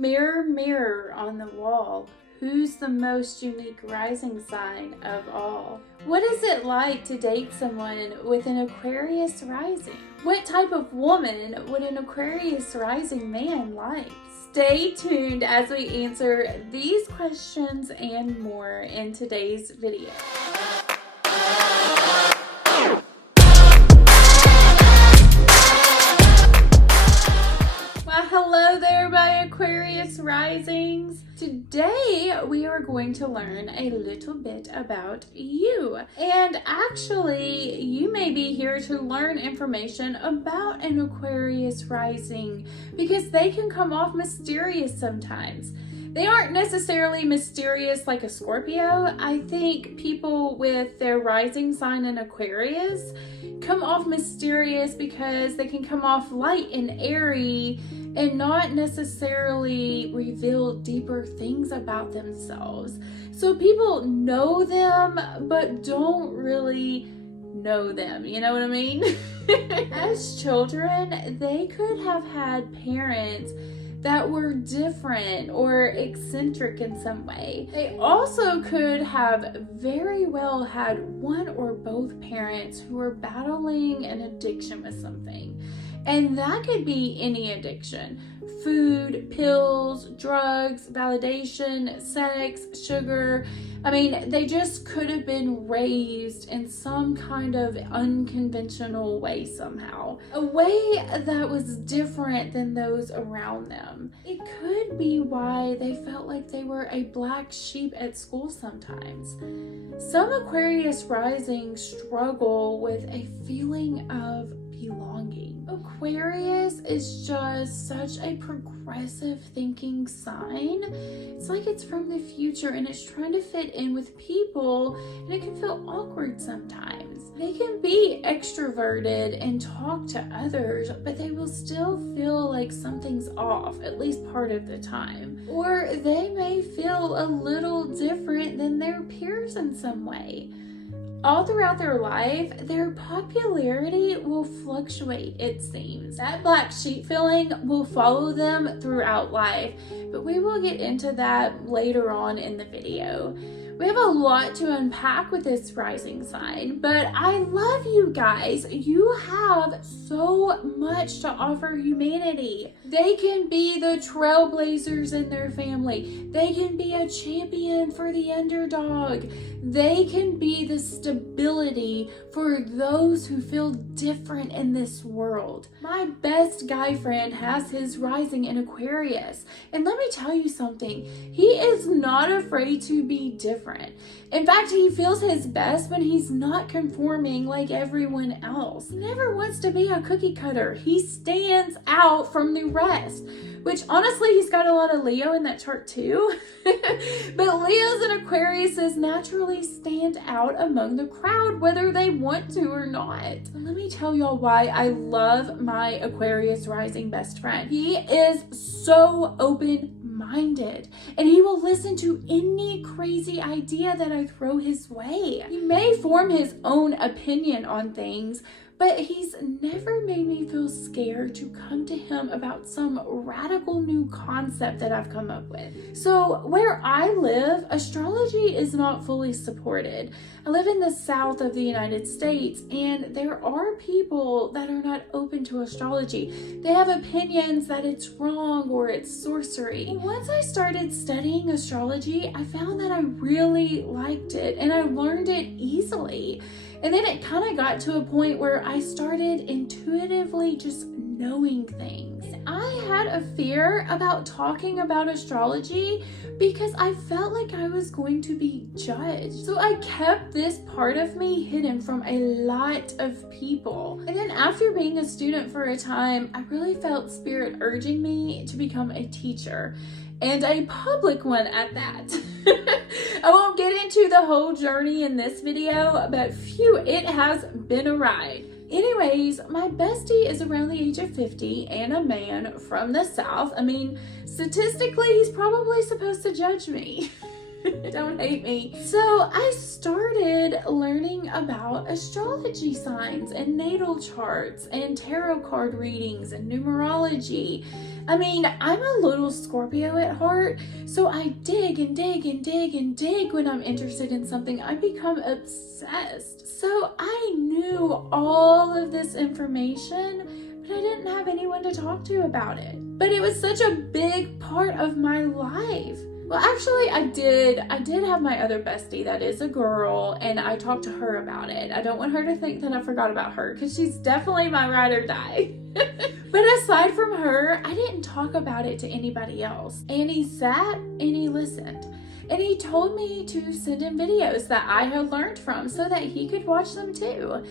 Mirror, mirror on the wall, who's the most unique rising sign of all? What is it like to date someone with an Aquarius rising? What type of woman would an Aquarius rising man like? Stay tuned as we answer these questions and more in today's video. Hello there, my Aquarius risings. Today we are going to learn a little bit about you. And actually, you may be here to learn information about an Aquarius rising because they can come off mysterious sometimes. They aren't necessarily mysterious like a Scorpio. I think people with their rising sign in Aquarius come off mysterious because they can come off light and airy and not necessarily reveal deeper things about themselves. So people know them, but don't really know them. You know what I mean? As children, they could have had parents that were different or eccentric in some way. They also could have very well had one or both parents who were battling an addiction with something. And that could be any addiction: food, pills, drugs, validation, sex, sugar. I mean, they just could have been raised in some kind of unconventional way somehow. A way that was different than those around them. It could be why they felt like they were a black sheep at school sometimes. Some Aquarius risings struggle with a feeling of belonging. Aquarius is just such a progressive thinking sign. It's like it's from the future and it's trying to fit in with people, and it can feel awkward sometimes. They can be extroverted and talk to others, but they will still feel like something's off, at least part of the time. Or they may feel a little different than their peers in some way. All throughout their life, their popularity will fluctuate, it seems. That black sheep feeling will follow them throughout life, but we will get into that later on in the video. We have a lot to unpack with this rising sign, but I love you guys. You have so much to offer humanity. They can be the trailblazers in their family. They can be a champion for the underdog. They can be the stability for those who feel different in this world. My best guy friend has his rising in Aquarius, and let me tell you something. He is not afraid to be different. In fact, he feels his best when he's not conforming like everyone else. He never wants to be a cookie cutter. He stands out from the rest, which honestly, he's got a lot of Leo in that chart too. But Leos and Aquariuses naturally stand out among the crowd, whether they want to or not. And let me tell y'all why I love my Aquarius rising best friend. He is so open-minded, and he will listen to any crazy idea that I throw his way. He may form his own opinion on things, but he's never made me feel scared to come to him about some radical new concept that I've come up with. So where I live, astrology is not fully supported. I live in the south of the United States, and there are people that are not open to astrology. They have opinions that it's wrong or it's sorcery. Once I started studying astrology, I found that I really liked it and I learned it easily. And then it kind of got to a point where I started intuitively just knowing things. I had a fear about talking about astrology because I felt like I was going to be judged. So I kept this part of me hidden from a lot of people. And then after being a student for a time, I really felt spirit urging me to become a teacher, and a public one at that. I won't get into the whole journey in this video, but phew, it has been a ride. Anyways, my bestie is around the age of 50 and a man from the South. I mean, statistically, he's probably supposed to judge me. Don't hate me. So I started learning about astrology signs and natal charts and tarot card readings and numerology. I mean, I'm a little Scorpio at heart, so I dig and dig and dig and dig when I'm interested in something. I become obsessed. So I knew all of this information, but I didn't have anyone to talk to about it. But it was such a big part of my life. Well, actually, I did have my other bestie that is a girl, and I talked to her about it. I don't want her to think that I forgot about her, because she's definitely my ride or die. But aside from her, I didn't talk about it to anybody else. And he sat and he listened. And he told me to send him videos that I had learned from so that he could watch them too.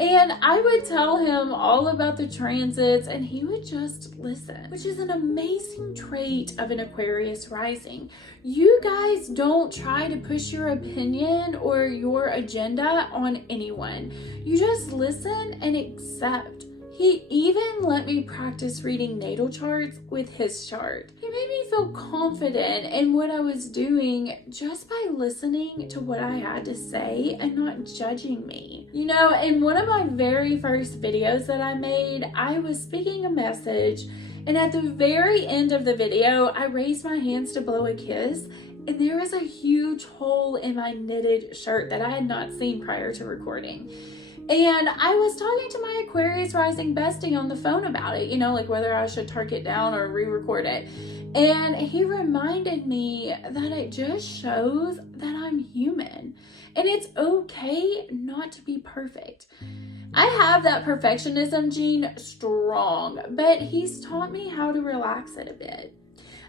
And I would tell him all about the transits and he would just listen, which is an amazing trait of an Aquarius rising. You guys don't try to push your opinion or your agenda on anyone. You just listen and accept. He even let me practice reading natal charts with his chart. He made me feel confident in what I was doing just by listening to what I had to say and not judging me. You know, in one of my very first videos that I made, I was speaking a message, and at the very end of the video, I raised my hands to blow a kiss, and there was a huge hole in my knitted shirt that I had not seen prior to recording. And I was talking to my Aquarius rising bestie on the phone about it, you know, like whether I should turk it down or re-record it. And he reminded me that it just shows that I'm human and it's okay not to be perfect. I have that perfectionism gene strong, but he's taught me how to relax it a bit.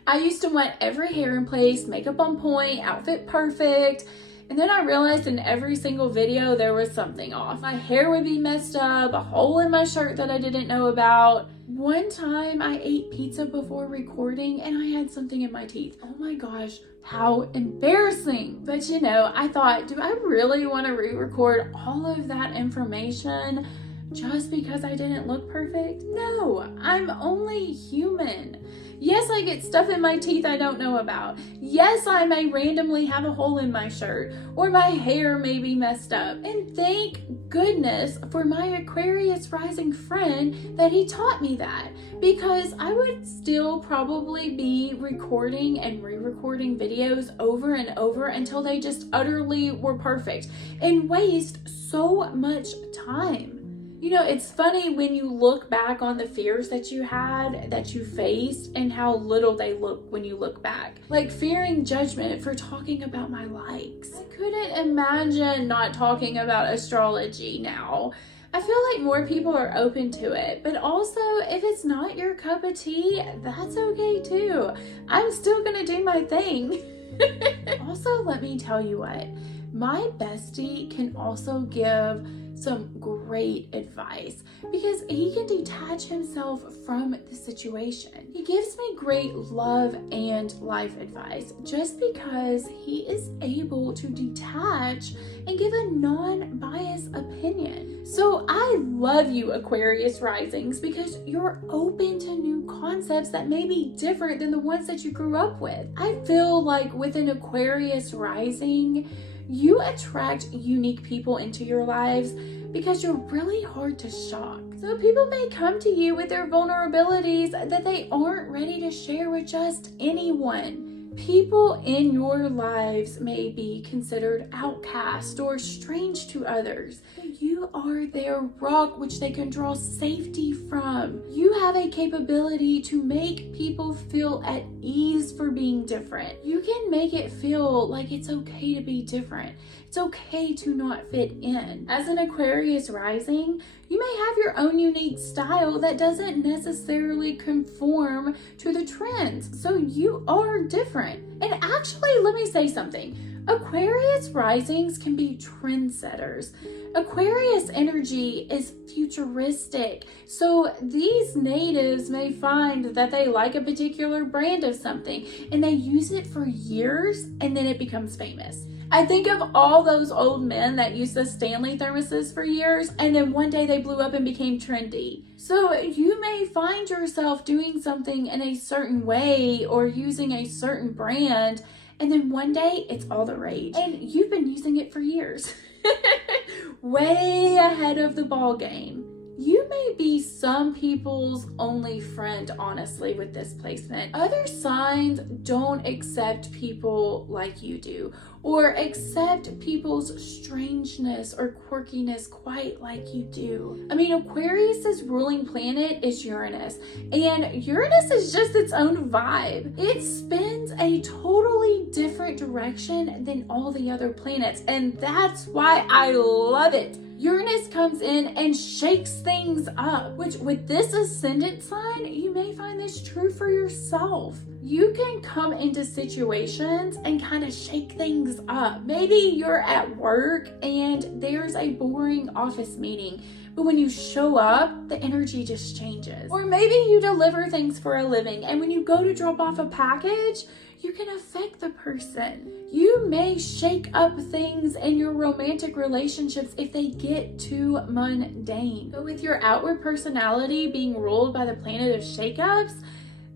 I used to want every hair in place, makeup on point, outfit perfect. And then I realized in every single video there was something off. My hair would be messed up, a hole in my shirt that I didn't know about. One time I ate pizza before recording and I had something in my teeth. Oh my gosh, how embarrassing. But you know, I thought, do I really want to re-record all of that information just because I didn't look perfect? No, I'm only human. Yes, I get stuff in my teeth I don't know about. Yes, I may randomly have a hole in my shirt or my hair may be messed up. And thank goodness for my Aquarius rising friend that he taught me that, because I would still probably be recording and re-recording videos over and over until they just utterly were perfect and waste so much time. You know, it's funny when you look back on the fears that you had, that you faced, and how little they look when you look back. Like fearing judgment for talking about my likes. I couldn't imagine not talking about astrology now. I feel like more people are open to it, but also if it's not your cup of tea, that's okay too. I'm still gonna do my thing. Also, let me tell you what, my bestie can also give some great advice because he can detach himself from the situation. He gives me great love and life advice just because he is able to detach and give a non-biased opinion. So I love you, Aquarius risings, because you're open to new concepts that may be different than the ones that you grew up with. I feel like with an Aquarius rising, you attract unique people into your lives because you're really hard to shock. So people may come to you with their vulnerabilities that they aren't ready to share with just anyone. People in your lives may be considered outcast or strange to others. You are their rock which they can draw safety from. You have a capability to make people feel at ease for being different. You can make it feel like it's okay to be different. It's okay to not fit in. As an Aquarius rising, you may have your own unique style that doesn't necessarily conform to the trends. So you are different. And actually, let me say something. Aquarius risings can be trendsetters. Aquarius energy is futuristic. So these natives may find that they like a particular brand of something and they use it for years and then it becomes famous. I think of all those old men that used the Stanley thermoses for years and then one day they blew up and became trendy. So you may find yourself doing something in a certain way or using a certain brand, and then one day it's all the rage. And you've been using it for years. Way ahead of the ball game. You may be some people's only friend, honestly, with this placement. Other signs don't accept people like you do, or accept people's strangeness or quirkiness quite like you do. I mean, Aquarius's ruling planet is Uranus, and Uranus is just its own vibe. It spins a totally different direction than all the other planets, and that's why I love it. Uranus comes in and shakes things up, which with this ascendant sign, you may find this true for yourself. You can come into situations and kind of shake things up. Maybe you're at work and there's a boring office meeting, but when you show up, the energy just changes. Or maybe you deliver things for a living, and when you go to drop off a package, you can affect the person. You may shake up things in your romantic relationships if they get too mundane. But with your outward personality being ruled by the planet of shakeups,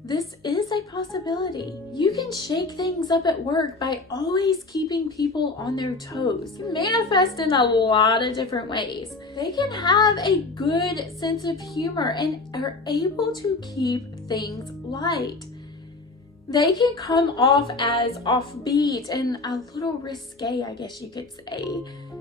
this is a possibility. You can shake things up at work by always keeping people on their toes. You manifest in a lot of different ways. They can have a good sense of humor and are able to keep things light. They can come off as offbeat and a little risque, I guess you could say.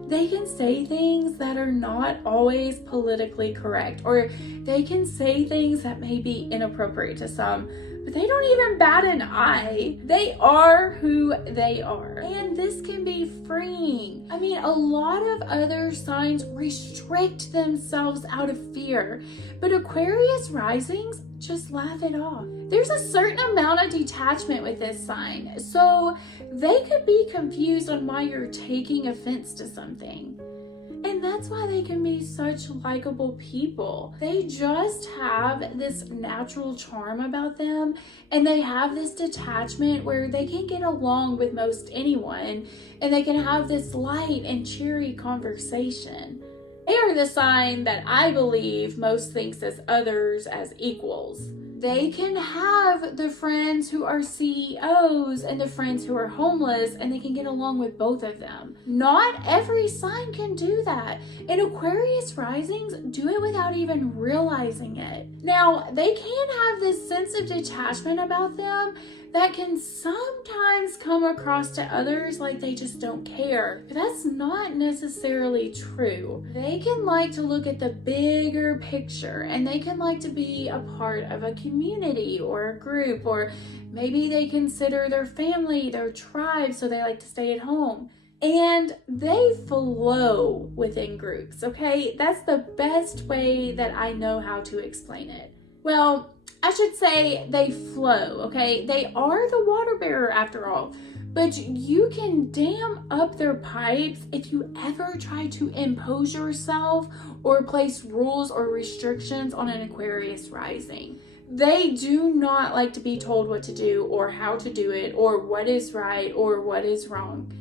They can say things that are not always politically correct, or they can say things that may be inappropriate to some, but they don't even bat an eye. They are who they are. And this can be freeing. I mean, a lot of other signs restrict themselves out of fear, but Aquarius risings just laugh it off. There's a certain amount of detachment with this sign, so they could be confused on why you're taking offense to something. And that's why they can be such likable people. They just have this natural charm about them, and they have this detachment where they can get along with most anyone, and they can have this light and cheery conversation. They are the sign that I believe most thinks as others as equals. They can have the friends who are CEOs and the friends who are homeless, and they can get along with both of them. Not every sign can do that, and Aquarius risings do it without even realizing it. Now, they can have this sense of detachment about them that can sometimes come across to others like they just don't care. But that's not necessarily true. They can like to look at the bigger picture, and they can like to be a part of a community or a group, or maybe they consider their family, their tribe, so they like to stay at home. And they flow within groups, okay? That's the best way that I know how to explain it. Well, I should say they flow, okay? They are the water bearer after all, but you can dam up their pipes if you ever try to impose yourself or place rules or restrictions on an Aquarius rising. They do not like to be told what to do or how to do it or what is right or what is wrong.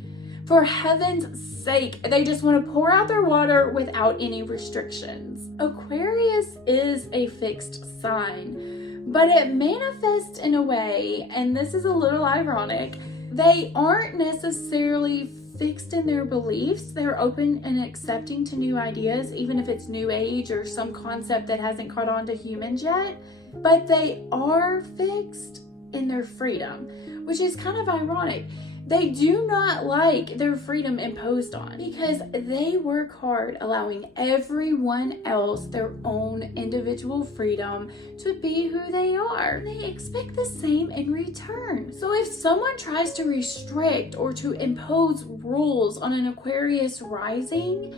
For heaven's sake, they just want to pour out their water without any restrictions. Aquarius is a fixed sign, but it manifests in a way, and this is a little ironic, they aren't necessarily fixed in their beliefs. They're open and accepting to new ideas, even if it's new age or some concept that hasn't caught on to humans yet, but they are fixed in their freedom, which is kind of ironic. They do not like their freedom imposed on because they work hard allowing everyone else their own individual freedom to be who they are. They expect the same in return. So if someone tries to restrict or to impose rules on an Aquarius rising,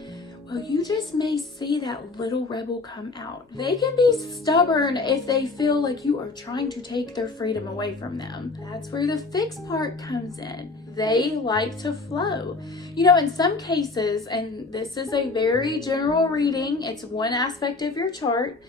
well, you just may see that little rebel come out. They can be stubborn if they feel like you are trying to take their freedom away from them. That's where the fixed part comes in. They like to flow. You know, in some cases, and this is a very general reading, it's one aspect of your chart,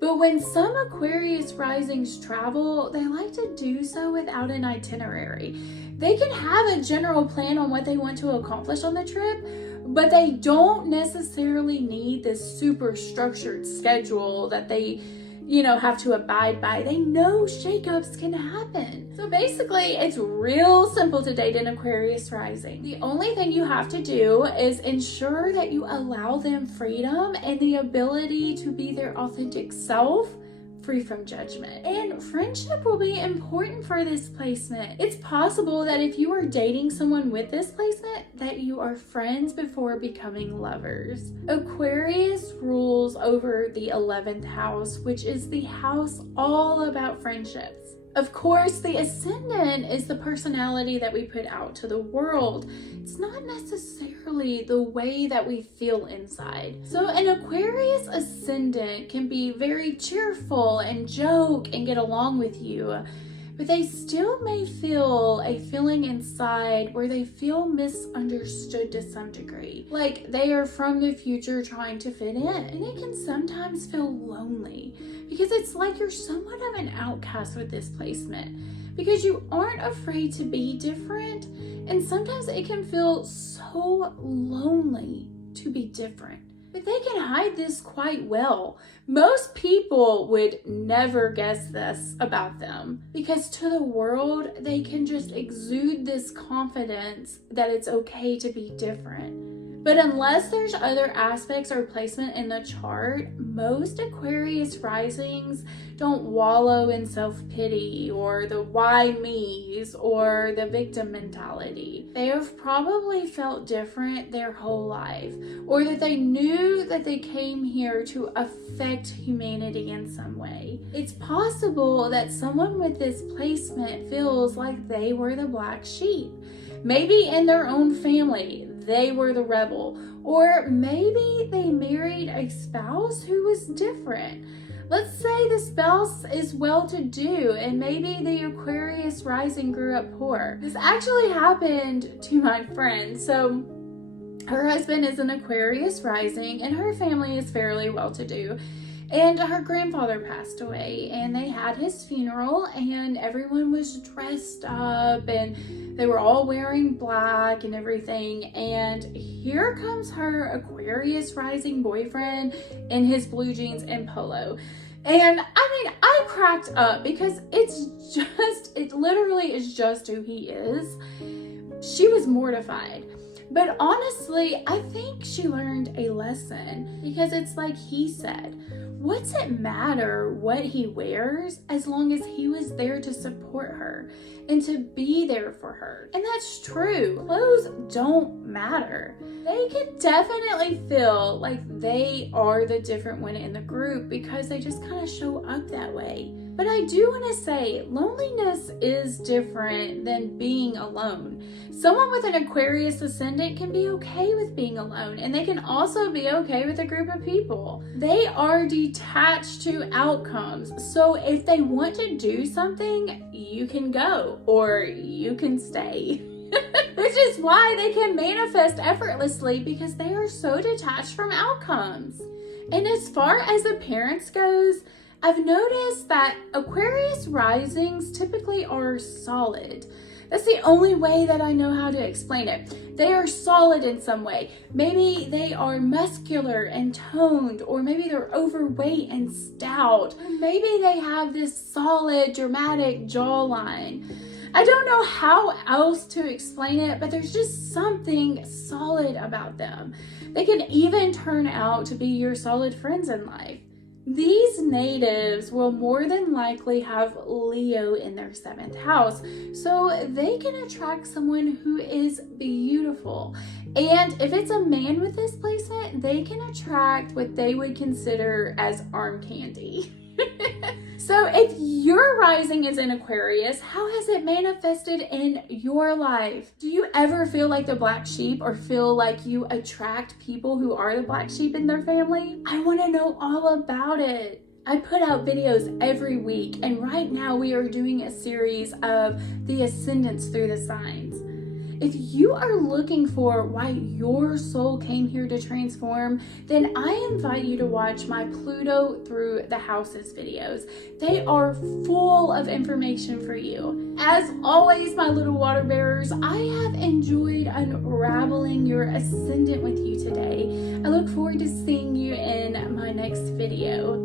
but when some Aquarius risings travel, they like to do so without an itinerary. They can have a general plan on what they want to accomplish on the trip, but they don't necessarily need this super structured schedule that they have to abide by. They know shakeups can happen. So basically, it's real simple to date an Aquarius rising. The only thing you have to do is ensure that you allow them freedom and the ability to be their authentic self, free from judgment. And friendship will be important for this placement. It's possible that if you are dating someone with this placement, that you are friends before becoming lovers. Aquarius rules over the 11th house, which is the house all about friendships. Of course, the ascendant is the personality that we put out to the world. It's not necessarily the way that we feel inside. So an Aquarius ascendant can be very cheerful and joke and get along with you, but they still may feel a feeling inside where they feel misunderstood to some degree. Like they are from the future trying to fit in. And it can sometimes feel lonely because it's like you're somewhat of an outcast with this placement because you aren't afraid to be different. And sometimes it can feel so lonely to be different. But they can hide this quite well. Most people would never guess this about them because to the world, they can just exude this confidence that it's okay to be different. But unless there's other aspects or placement in the chart, most Aquarius risings don't wallow in self-pity or the why me's or the victim mentality. They have probably felt different their whole life, or that they knew that they came here to affect humanity in some way. It's possible that someone with this placement feels like they were the black sheep. Maybe in their own family, they were the rebel, or maybe they married a spouse who was different. Let's say the spouse is well-to-do and maybe the Aquarius rising grew up poor. This actually happened to my friend. So her husband is an Aquarius rising and her family is fairly well-to-do. And her grandfather passed away and they had his funeral and everyone was dressed up and they were all wearing black and everything. And here comes her Aquarius rising boyfriend in his blue jeans and polo. And I cracked up because it literally is just who he is. She was mortified. But honestly, I think she learned a lesson because it's like he said, what's it matter what he wears as long as he was there to support her and to be there for her? And that's true. Clothes don't matter. They can definitely feel like they are the different one in the group because they just kind of show up that way. But I do want to say loneliness is different than being alone. Someone with an Aquarius ascendant can be okay with being alone, and they can also be okay with a group of people. They are detached to outcomes. So if they want to do something, you can go or you can stay. Which is why they can manifest effortlessly because they are so detached from outcomes. And as far as appearance goes, I've noticed that Aquarius risings typically are solid. That's the only way that I know how to explain it. They are solid in some way. Maybe they are muscular and toned, or maybe they're overweight and stout. Or maybe they have this solid, dramatic jawline. I don't know how else to explain it, but there's just something solid about them. They can even turn out to be your solid friends in life. These natives will more than likely have Leo in their 7th house, so they can attract someone who is beautiful. And if it's a man with this placement, they can attract what they would consider as arm candy. So if your rising is in Aquarius, how has it manifested in your life? Do you ever feel like the black sheep or feel like you attract people who are the black sheep in their family? I want to know all about it. I put out videos every week, and right now we are doing a series of the ascendants through the signs. If you are looking for why your soul came here to transform, then I invite you to watch my Pluto through the houses videos. They are full of information for you. As always, my little water bearers, I have enjoyed unraveling your ascendant with you today. I look forward to seeing you in my next video.